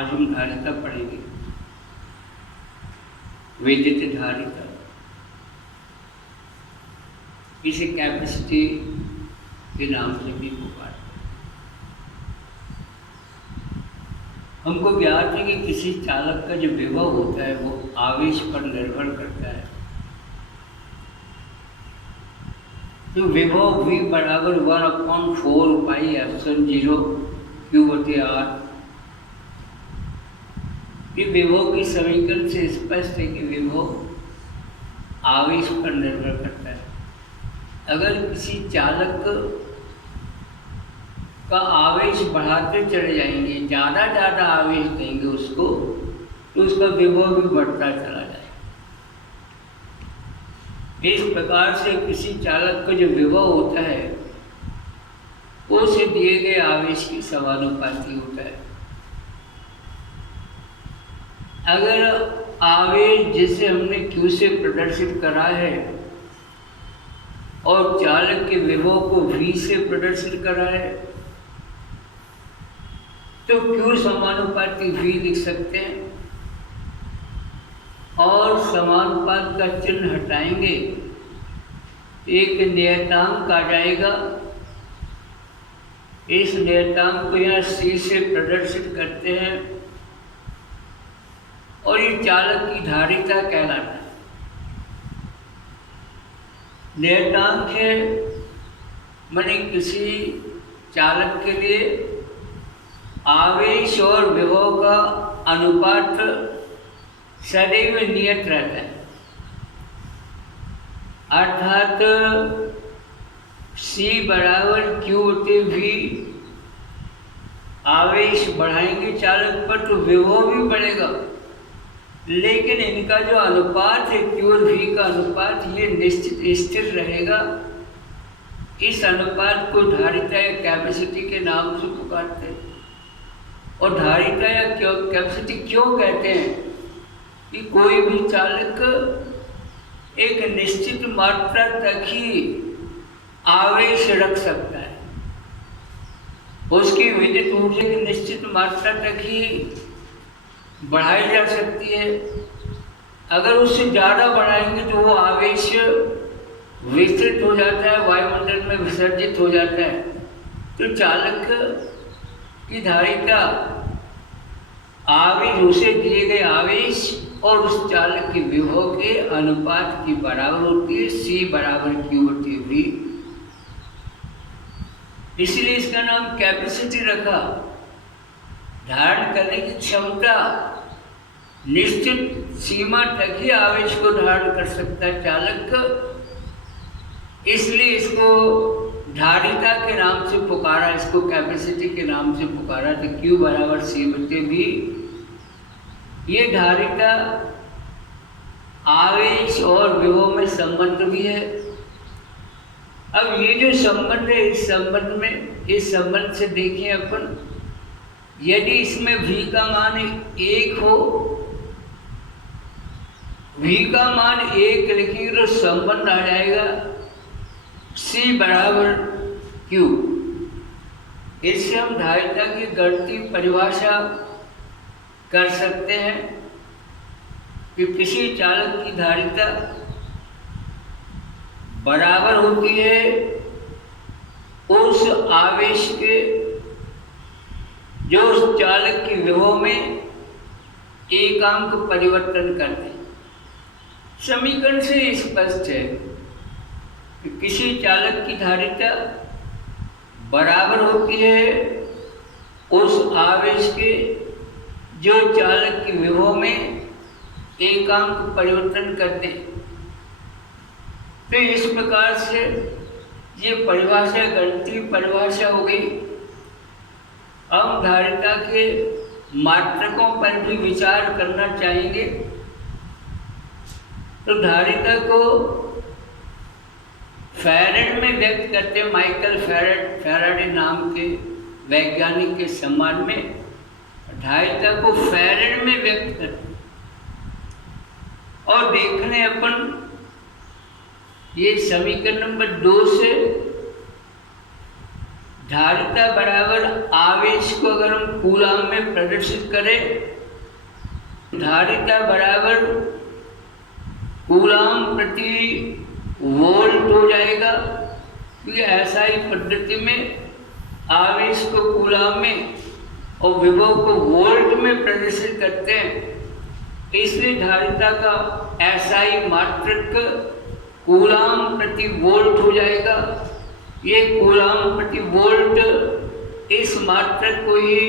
आज हम धारिता पढ़ेंगे। विद्युत धारिता, इसे कैपेसिटी के नाम से भी पुकारते हैं। हमको ज्ञात है कि किसी चालक का जो विभव होता है वो आवेश पर निर्भर करता है। तो विभव V बराबर 1/4πε0 Q/R। ये विभव की समीकरण से स्पष्ट है कि विभव आवेश पर निर्भर करता है। अगर किसी चालक का आवेश बढ़ाते चले जाएंगे, ज़्यादा आवेश देंगे उसको, तो उसका विभव भी बढ़ता चला जाएगा। इस प्रकार से किसी चालक का जो विभव होता है वो उसे दिए गए आवेश के समानुपाती होता है। अगर आवेश जिसे हमने Q से प्रदर्शित करा है और चालक के विभव को V से प्रदर्शित करा है, तो Q समानुपाती V लिख सकते हैं और समानुपात का चिन्ह हटाएंगे, एक नियतांक आ जाएगा। इस नियतांक को यहाँ C से प्रदर्शित करते हैं और ये चालक की धारिता कहलाता है। नियतांक है माने किसी चालक के लिए आवेश और विभव का अनुपात सदैव नियत रहता है, अर्थात C बराबर Q/V। आवेश बढ़ाएंगे चालक पर तो विभव भी बढ़ेगा, लेकिन इनका जो अनुपात है Q और V का अनुपात, ये निश्चित स्थिर रहेगा। इस अनुपात को धारिता या कैपेसिटी के नाम से पुकारते हैं। और धारिता या कैपेसिटी क्यों कहते हैं कि कोई भी चालक एक निश्चित मात्रा तक ही आवेश रख सकता है, उसकी विद्युत ऊर्जा की निश्चित मात्रा तक ही बढ़ाई जा सकती है। अगर उससे ज़्यादा बढ़ाएंगे तो वो आवेश विस्तृत हो जाता है, वायुमंडल में विसर्जित हो जाता है। तो चालक की धारिता आवेश, उसे दिए गए आवेश और उस चालक के विभव के अनुपात की बराबर होती है, C बराबर Q/V। इसलिए इसका नाम कैपेसिटी रखा। धारण करने की क्षमता, निश्चित सीमा तक ही आवेश को धारण कर सकता है चालक, इसलिए इसको धारिता के नाम से पुकारा, इसको कैपेसिटी के नाम से पुकारा। तो Q बराबर C/V। ये धारिता आवेश और विभव में संबंध भी है। अब ये जो संबंध है, इस संबंध से देखिए अपन, यदि इसमें V का मान 1 हो, V का मान 1 लिखेंगे तो संबंध आ जाएगा C बराबर Q। इससे हम धारिता की गणितीय परिभाषा कर सकते हैं कि किसी चालक की धारिता बराबर होती है उस आवेश के जो उस चालक के विभव में एकांक परिवर्तन करते हैं। समीकरण से स्पष्ट है कि किसी चालक की धारिता बराबर होती है उस आवेश के जो चालक के विभव में एकांक परिवर्तन करते हैं। तो इस प्रकार से ये परिभाषा गणितीय परिभाषा हो गई। हम धारिता के मात्रकों पर भी विचार करना चाहेंगे। तो धारिता को फैराडे में व्यक्त करते हैं, माइकल फैराडे नाम के वैज्ञानिक के सम्मान में धारिता को फैराडे में व्यक्त करते हैं। और देखने अपन ये समीकरण नंबर 2 से धारिता बराबर आवेश को अगर हम कूलाम में प्रदर्शित करें, धारिता बराबर कूलाम प्रति वोल्ट हो जाएगा, क्योंकि ऐसा ही पद्धति में आवेश को कूलाम में और विभव को वोल्ट में प्रदर्शित करते हैं। इसलिए धारिता का ऐसा ही मात्रक कूलाम प्रति वोल्ट हो जाएगा। ये कूलाम प्रति वोल्ट इस मात्रक को ही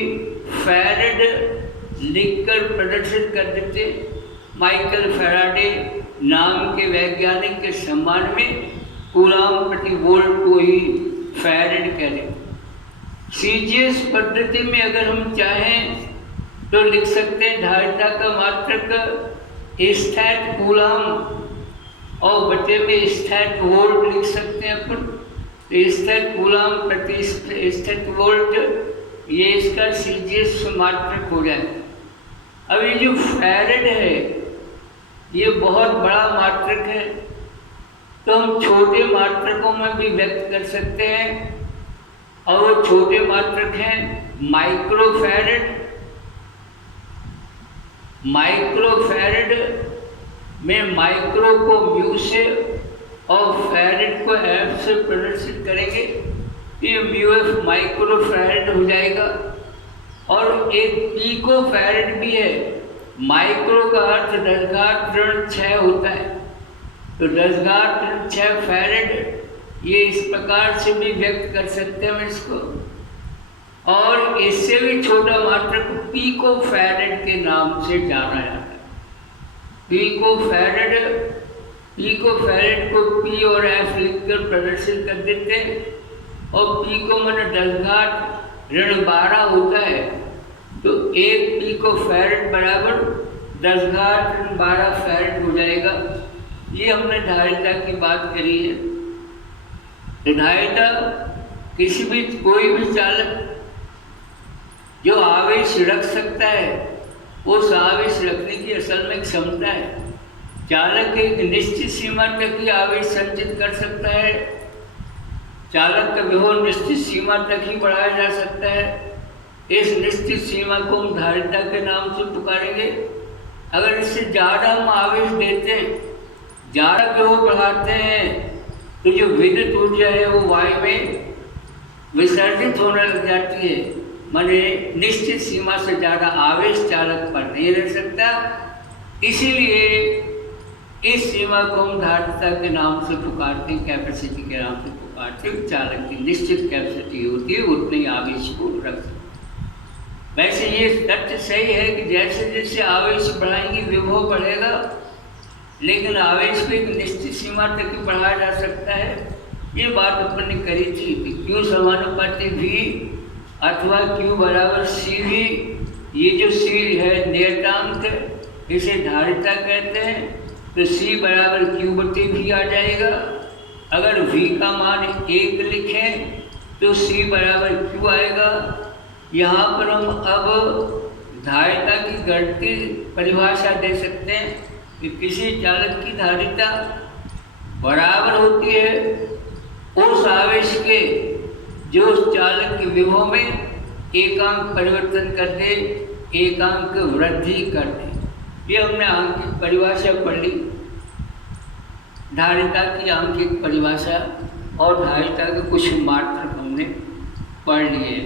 फैराड लिखकर प्रदर्शित कर देते। माइकल फैराडे नाम के वैज्ञानिक के सम्मान में कूलाम प्रति वोल्ट को ही फैराड करें। सीजीएस पद्धति में अगर हम चाहें तो लिख सकते हैं धारिता का मात्रक स्थिर कूलाम और बटे में स्थिर वोल्ट लिख सकते हैं अपन। स्थिर कूलाम प्रति स्थिर वोल्ट, ये इसका सीजीएस मात्रक हो जाए। अब ये जो फैराड है ये बहुत बड़ा मात्रक है, तो हम छोटे मात्रकों में भी व्यक्त कर सकते हैं, और वो छोटे मात्रक हैं माइक्रोफैरड। माइक्रोफैरड में माइक्रो को म्यू से और फैरड को एफ से प्रदर्शित करेंगे, ये म्यू एफ माइक्रोफैरड हो जाएगा। और एक पीको फैरड भी है। माइक्रो का अर्थ 10⁻⁶ होता है, तो 10⁻⁶ फैरड, ये इस प्रकार से भी व्यक्त कर सकते हैं हम इसको। और इससे भी छोटा मात्रक पीको फैरड के नाम से जाना जाता है। पीको फैरड को पी और एफ लिखकर प्रदर्शित कर देते हैं। और पीको माने 10⁻⁻12 होता है, तो एक पीको फैरड बराबर 10⁻12 फैरड हो जाएगा। ये हमने धारिता की बात करी है। तो धारिता किसी भी कोई भी चालक जो आवेश रख सकता है, उस आवेश रखने की असल में क्षमता है। चालक एक निश्चित सीमा तक ही आवेश संचित कर सकता है। चालक का विभव निश्चित सीमा तक ही बढ़ाया जा सकता है। इस निश्चित सीमा को हम धारिता के नाम से पुकारेंगे। अगर इससे ज़्यादा हम आवेश देते हैं, ज़्यादा विभव बढ़ाते हैं, तो जो विद्युत ऊर्जा है वो वायु में विसर्जित होने लग जाती है। माने निश्चित सीमा से ज़्यादा आवेश चालक पर नहीं रह सकता। इसीलिए इस सीमा को हम धारिता के नाम से पुकारते हैं, कैपेसिटी के नाम से पुकारते हैं। चालक की निश्चित कैपेसिटी होती है, उतने ही आवेश को रख सकते। वैसे ये तथ्य सही है कि जैसे जैसे आवेश बढ़ाएंगे विभव बढ़ेगा, लेकिन आवेश को एक निश्चित सीमा तक ही बढ़ाया जा सकता है। ये बात अपन ने करी थी कि क्यू समानुपाती V अथवा Q बराबर CV। ये जो C है नियतांक, इसे धारिता कहते हैं। तो C बराबर Q/V आ जाएगा। अगर V का मान 1 लिखें तो C बराबर Q आएगा। यहाँ पर हम अब धारिता की गणितीय परिभाषा दे सकते हैं कि किसी चालक की धारिता बराबर होती है उस आवेश के जो उस चालक के विभव में एकांक परिवर्तन कर दे, एकांक वृद्धि कर दे। ये हमने आंकिक परिभाषा पढ़ ली, धारिता की आंकिक परिभाषा, और धारिता के कुछ मात्रक हमने पढ़ लिए।